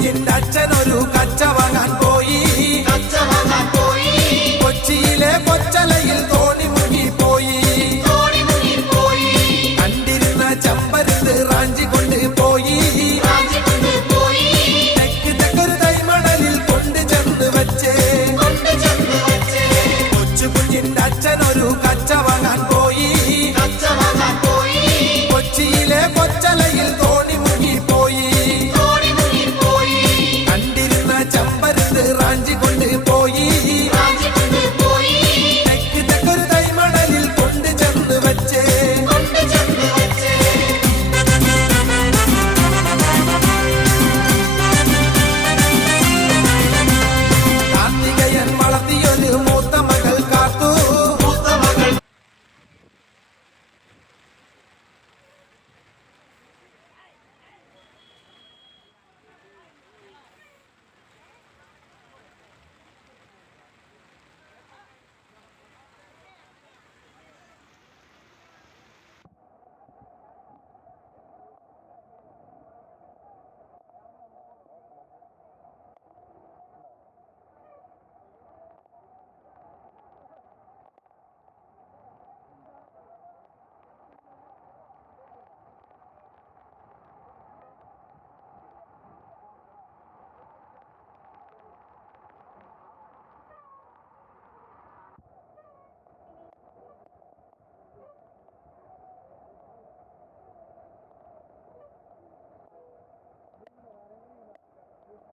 കുഞ്ഞിന്റെ അച്ഛനൊരു കച്ച വാങ്ങാൻ പോയി. കൊച്ചിയിലെ കൊച്ചലയിൽ തോണി മുങ്ങിപ്പോയി. കണ്ടിരുന്ന ചമ്പരത്ത് റാഞ്ചി കൊണ്ട് പോയി. തെക്കൊരു തൈമണലിൽ കൊണ്ട് ചെന്ന് വെച്ച് കൊച്ചു കുഞ്ഞിന്റെ അച്ഛനൊരു കച്ച വാങ്ങാൻ